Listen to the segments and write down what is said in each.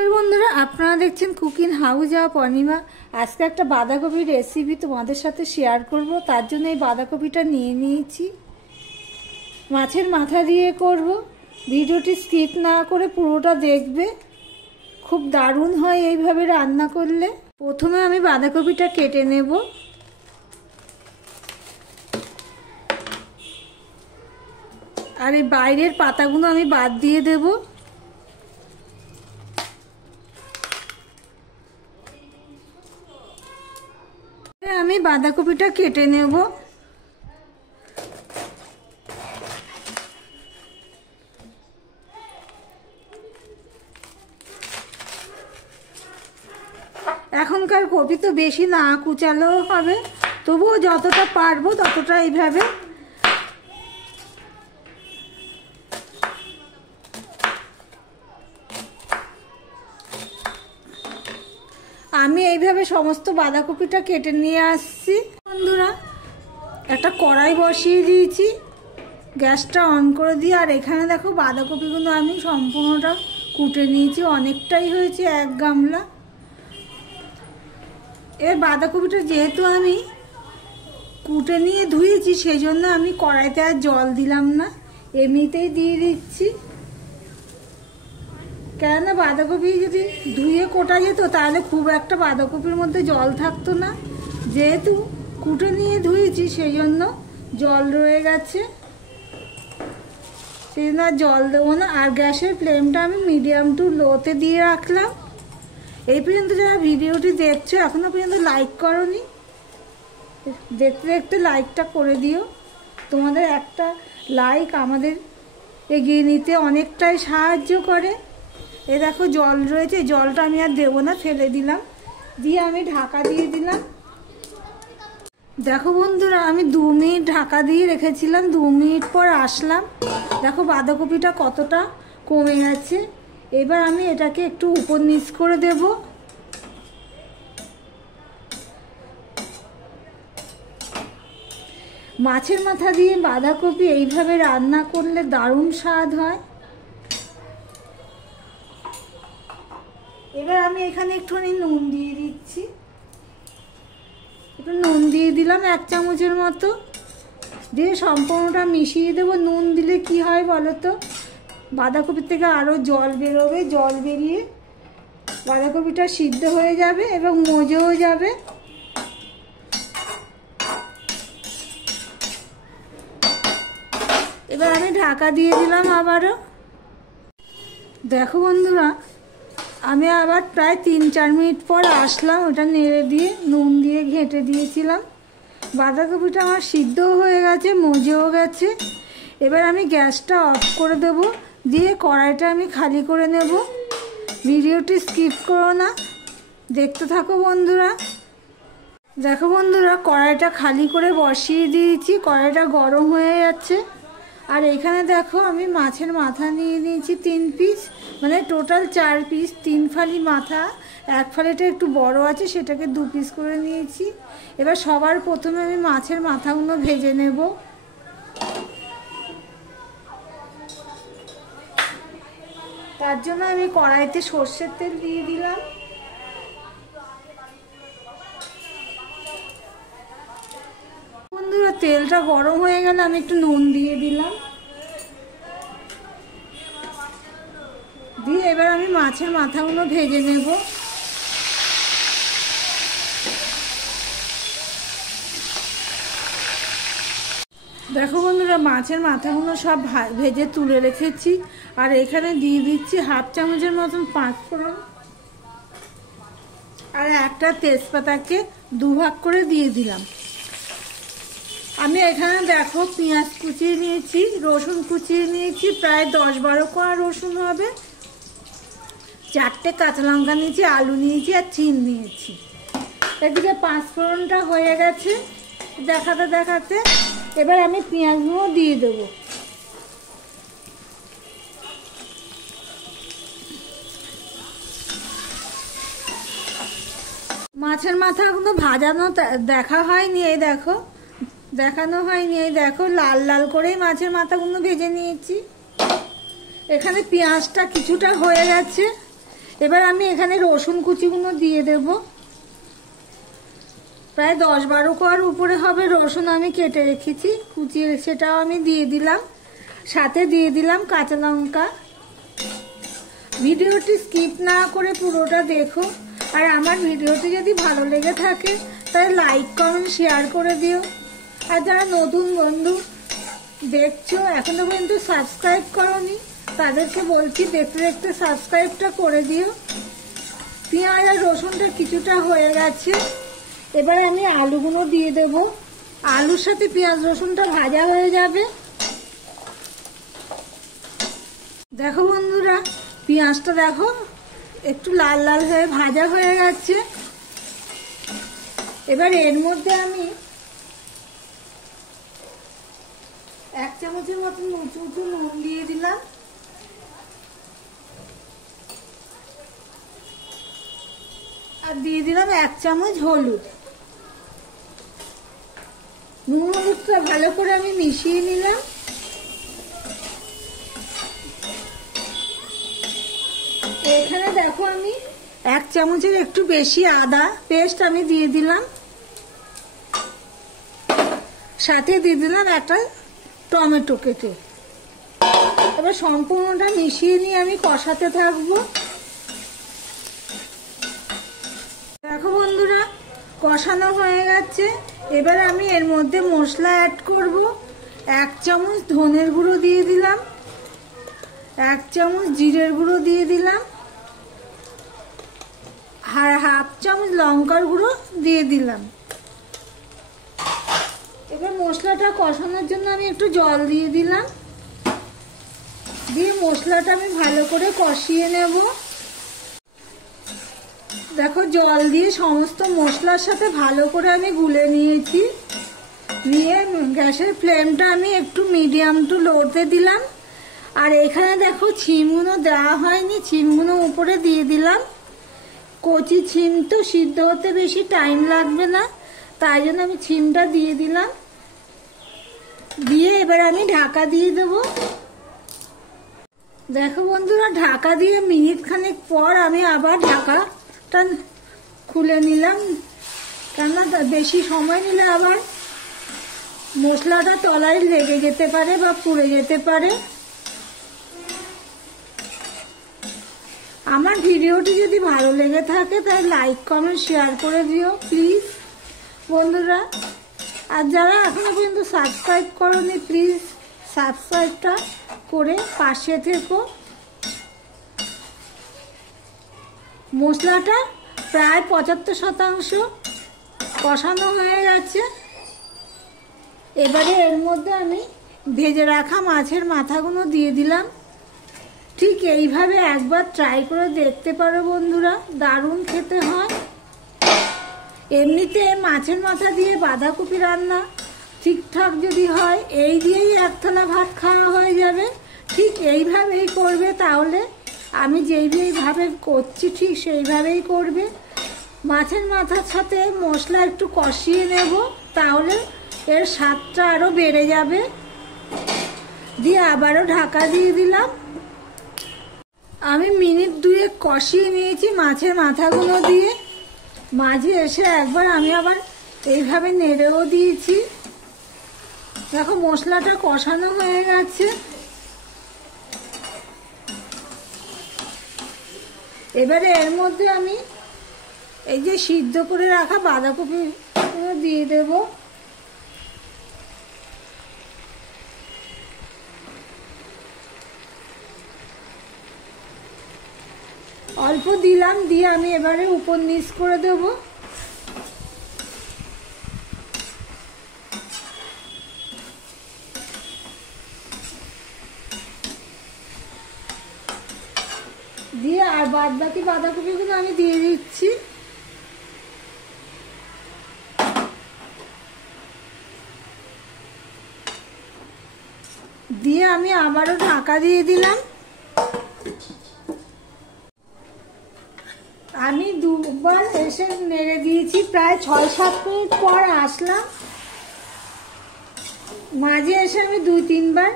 নমস্কার বন্ধুরা, আপনারা দেখছেন কুকিং হাউস অফ অনিমা। আজকে একটা বাঁধাকপির রেসিপি তোমাদের সাথে শেয়ার করব। তার জন্য এই বাঁধাকপিটা নিয়ে নিয়েছি, মাছের মাথা দিয়ে করব। ভিডিওটি স্কিপ না করে পুরোটা দেখবে, খুব দারুণ হয় এইভাবে রান্না করলে। প্রথমে আমি বাঁধাকপিটা কেটে নেব। আর এই বাইরের পাতাগুলো আমি বাদ দিয়ে দেব। আমি বাঁধাকপিটা কেটে নেব। এখনকার কপি তো বেশি না কুচালেও হবে, তবুও যতটা পারবো ততটা এইভাবে আমি এইভাবে সমস্ত বাঁধাকপিটা কেটে নিয়ে আসছি। বন্ধুরা, একটা কড়াই বসিয়ে দিয়েছি, গ্যাসটা অন করে দিয়ে। আর এখানে দেখো বাঁধাকপিগুলো আমি সম্পূর্ণটা কুটে নিয়েছি, অনেকটাই হয়েছে, 1 গামলা। এবার বাঁধাকপিটা যেহেতু আমি কুটে নিয়ে ধুয়েছি, সেই জন্য আমি কড়াইতে আর জল দিলাম না, এমনিতেই দিয়ে দিচ্ছি। কেননা বাঁধাকপি যদি ধুয়ে কোটা যেত তাহলে খুব একটা বাঁধাকপির মধ্যে জল থাকতো না। যেহেতু কুটে নিয়ে ধুয়েছি সেই জন্য জল রয়ে গেছে, সেই জন্য আর জল দেবো না। আর গ্যাসের ফ্লেমটা আমি মিডিয়াম টু লোতে দিয়ে রাখলাম। এই পর্যন্ত যারা ভিডিওটি দেখছো এখনো পর্যন্ত লাইক করোনি, দেখতে দেখতে লাইকটা করে দিও। তোমাদের একটা লাইক আমাদের এগিয়ে নিতে অনেকটাই সাহায্য করে। এ দেখো জল রয়েছে, জলটা আমি আর দেবো না, ফেলে দিলাম। দিয়ে আমি ঢাকা দিয়ে দিলাম। দেখো বন্ধুরা, আমি 2 মিনিট ঢাকা দিয়ে রেখেছিলাম। 2 মিনিট পর আসলাম, দেখো বাঁধাকপিটা কতটা কমে গেছে। এবার আমি এটাকে একটু উপর নিচ করে দেব। মাছের মাথা দিয়ে বাঁধাকপি এইভাবে রান্না করলে দারুণ স্বাদ হয়। এবার আমি এখানে একটুখানি নুন দিয়ে দিচ্ছি, একটু নুন দিয়ে দিলাম 1 চামচের মতো, দিয়ে সম্পূর্ণটা মিশিয়ে দেবো। নুন দিলে কি হয় বলো তো, বাঁধাকপির থেকে আরও জল বেরোবে, জল বেরিয়ে বাঁধাকপিটা সিদ্ধ হয়ে যাবে এবং মজেও যাবে। এবার আমি ঢাকা দিয়ে দিলাম আবারও। দেখো বন্ধুরা, আমি আবার প্রায় 3-4 মিনিট পর আসলাম। ওটা নেড়ে দিয়ে নুন দিয়ে ঘেঁটে দিয়েছিলাম। বাঁধাকপিটা আমার সিদ্ধও হয়ে গেছে, মজেও গেছে। এবার আমি গ্যাসটা অফ করে দেব, দিয়ে কড়াইটা আমি খালি করে নেব। ভিডিওটি স্কিপ করো না, দেখতে থাকো বন্ধুরা। দেখো বন্ধুরা, কড়াইটা খালি করে বসিয়ে দিয়েছি, কড়াইটা গরম হয়ে যাচ্ছে। আর এখানে দেখো আমি মাছের মাথা নিয়ে নিয়েছি 3 পিস, মানে টোটাল 4 পিস। 3 ফালি মাথা, 1 ফালিটা একটু বড় আছে, সেটাকে 2 পিস করে নিয়েছি। এবার সবার প্রথমে আমি মাছের মাথাগুলো ভেজে নেব। তার জন্য আমি কড়াইতে সর্ষের তেল দিয়ে দিলাম। বন্ধুরা, তেলটা গরম হয়ে গেলে আমি একটু নুন দিয়ে দিলাম। দিয়ে এবার আমি মাছের মাথাগুলো ভেজে নেব। দেখো বন্ধুরা, মাছের মাথাগুলো সব ভেজে তুলে রেখেছি। আর এখানে দিয়ে দিচ্ছি 1/2 চামচের মতন 5 ফোড়ন, আর একটা তেজপাতাকে 2 ভাগ করে দিয়ে দিলাম। আমি এখানে দেখো পেঁয়াজ কুচিয়ে নিয়েছি, রসুন কুচিয়ে নিয়েছি, প্রায় 10-12 কোয়া রসুন হবে, 4টে কাঁচা লঙ্কা নিয়েছি, আলু নিয়েছি আর চিন নিয়েছি। এদিকে 5 ফোড়নটা হয়ে গেছে দেখাতে দেখাতে। এবার আমি পেঁয়াজগুলো দিয়ে দেবো। মাছের মাথাগুলো ভাজানো দেখা হয়নি, এই দেখো দেখানো হয়নি, এই দেখো লাল লাল করেই মাছের মাথাগুলো ভেজে নিয়েছি। এখানে পেঁয়াজটা কিছুটা হয়ে গেছে। এবার আমি এখানে রসুন কুচিগুলো দিয়ে দেব। প্রায় 10-12 কোয়ার উপরে হবে রসুন আমি কেটে রেখেছি কুচিয়ে, সেটাও আমি দিয়ে দিলাম। সাথে দিয়ে দিলাম কাঁচা লঙ্কা। ভিডিওটি স্কিপ না করে পুরোটা দেখো। আর আমার ভিডিওটি যদি ভালো লেগে থাকে তাহলে লাইক কমেন্ট শেয়ার করে দিও। আর যারা নতুন বন্ধু দেখছো এখনো পর্যন্ত সাবস্ক্রাইব করোনি তাদেরকে বলছি দেখতে দেখতে সাবস্ক্রাইবটা করে দিও। পেঁয়াজ আর রসুনটা কিছুটা হয়ে গেছে, এবার আমি আলুগুলো দিয়ে দেব। আলুর সাথে পেঁয়াজ রসুনটা ভাজা হয়ে যাবে। দেখো বন্ধুরা, পেঁয়াজটা দেখো একটু লাল লাল হয়ে ভাজা হয়ে গেছে। এবার এর মধ্যে আমি 1 চামচের মতন উঁচু উঁচু নুন দিয়ে দিলাম। আর দিয়ে দিলাম 1 চামচ হলুদ। নুন হলুদটা ভালো করে আমি মিশিয়ে নিলাম। এখানে দেখো আমি 1 চামচের একটু বেশি আদা পেস্ট আমি দিয়ে দিলাম। সাথে দিয়ে দিলাম একটা টমেটো কেটে। এবার সম্পূর্ণটা মিশিয়ে নিয়ে আমি কষাতে থাকবো। দেখো বন্ধুরা, কষানো হয়ে গেছে। এবার আমি এর মধ্যে মশলা অ্যাড করব। 1 চামচ ধনের গুঁড়ো দিয়ে দিলাম, 1 চামচ জিরের গুঁড়ো দিয়ে দিলাম, আর 1/2 চামচ লঙ্কার গুঁড়ো দিয়ে দিলাম। এবার মশলাটা কষানোর জন্য আমি একটু জল দিয়ে দিলাম। দিয়ে মশলাটা আমি ভালো করে কষিয়ে নেব। দেখো জল দিয়ে সমস্ত মশলার সাথে ভালো করে আমি গুলে নিয়েছি। নিয়ে গ্যাসের ফ্লেমটা আমি একটু মিডিয়াম টু লোতে দিলাম। আর এখানে দেখো ছিমগুলো দেওয়া হয়নি, ছিমগুলো উপরে দিয়ে দিলাম। কচি ছিম তো সিদ্ধ হতে বেশি টাইম লাগবে না, তাই জন্য আমি ছিমটা দিয়ে দিলাম। দিয়ে এবার আমি ঢাকা দিয়ে দেব। দেখো বন্ধুরা, ঢাকা দিয়ে মিনিট খানেক পর আমি আবার ঢাকাটা খুলে নিলাম, কেননা বেশি সময় নিলে আবার মশলাটা তলায় লেগে যেতে পারে বা পুড়ে যেতে পারে। আমার ভিডিওটি যদি ভালো লেগে থাকে তাহলে লাইক কমেন্ট শেয়ার করে দিও প্লিজ বন্ধুরা। আর যারা এখনো পর্যন্ত সাবস্ক্রাইব করোনি প্লিজ সাবস্ক্রাইবটা করে পাশে থেকো। মশলাটা প্রায় 75% কষানো হয়ে গেছে। এবারে এর মধ্যে আমি ভেজে রাখা মাছের মাথাগুলো দিয়ে দিলাম। ঠিক এইভাবে একবার ট্রাই করে দেখতে পারো বন্ধুরা, দারুণ খেতে হয়। এমনিতে মাছের মাথা দিয়ে বাঁধাকপি রান্না ঠিকঠাক যদি হয় এই দিয়েই 1 থালা ভাত খাওয়া হয়ে যাবে। ঠিক এইভাবেই করবে, তাহলে আমি যেইভাবে করছি ঠিক সেইভাবেই করবে। মাছের মাথার সাথে মশলা একটু কষিয়ে নেব, তাহলে এর স্বাদটা আরও বেড়ে যাবে। দিয়ে আবারও ঢাকা দিয়ে দিলাম। আমি মিনিট 2 কষিয়ে নিয়েছি মাছের মাথাগুলো দিয়ে। মাঝে এসে একবার আমি আবার এইভাবে নেড়েও দিয়েছি। দেখো মশলাটা কষানো হয়ে গেছে। এবারে এর মধ্যে আমি এই যে সিদ্ধ করে রাখা বাঁধাকপি দিয়ে দেব। অল্প দিলাম, দিয়ে আমি এবারে উপর নিচ করে দেব। দিয়ে আর বাদ বাকি বাঁধাকপিগুলো আমি দিয়ে দিচ্ছি। দিয়ে আমি আবারও ঢাকা দিয়ে দিলাম। আমি দুবার এসে নেড়ে দিয়েছি, প্রায় 6-7 মিনিট পর আসলাম। মাঝে এসে আমি 2-3 বার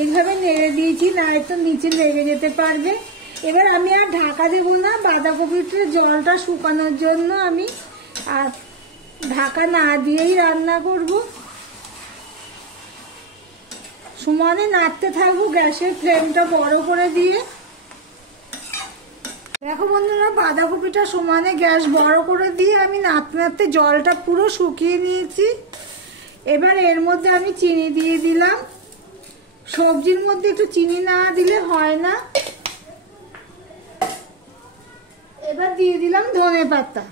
এইভাবে নেড়ে দিয়েছি, না তো নিচে লেগে যেতে পারবে। এবার আমি আর ঢাকা দেবো না, বাঁধাকপিতে জলটা শুকানোর জন্য আমি আর ঢাকা না দিয়েই রান্না করব। সমানে নাড়তে থাকবো, গ্যাসের ফ্লেমটা বড় করে দিয়ে। দেখো বন্ধুরা, বাঁধাকপিটা সমানে গ্যাস বড় করে দিয়ে আমি নাড়তে নাড়তে জলটা পুরো শুকিয়ে নিয়েছি। এবার এর মধ্যে আমি চিনি দিয়ে দিলাম। সবজির মধ্যে একটু চিনি না দিলে হয় না। এবার দিয়ে দিলাম ধনেপাতা।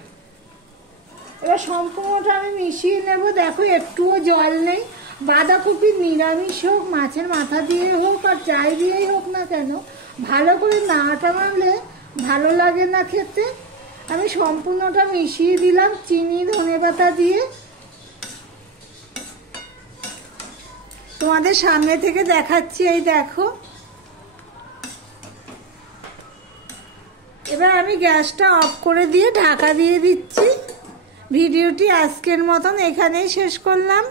এবার সম্পূর্ণটা আমি মিশিয়ে নেব। দেখো একটুও জল নেই। বাঁধাকপি নিরামিষ হোক, মাছের মাথা দিয়ে হোক আর যাই দিয়েই হোক না কেন, ভালো করে নাড়াটা মারলে ভালো লাগে না খেতে। আমি সম্পূর্ণটা মিশিয়ে দিলাম চিনি ধনেপাতা দিয়ে। তোমাদের সামনে থেকে দেখাচ্ছি, এই দেখো। এবার আমি গ্যাসটা অফ করে দিয়ে ঢাকা দিয়ে দিচ্ছি। ভিডিওটি আজকের মতন এখানেই শেষ করলাম।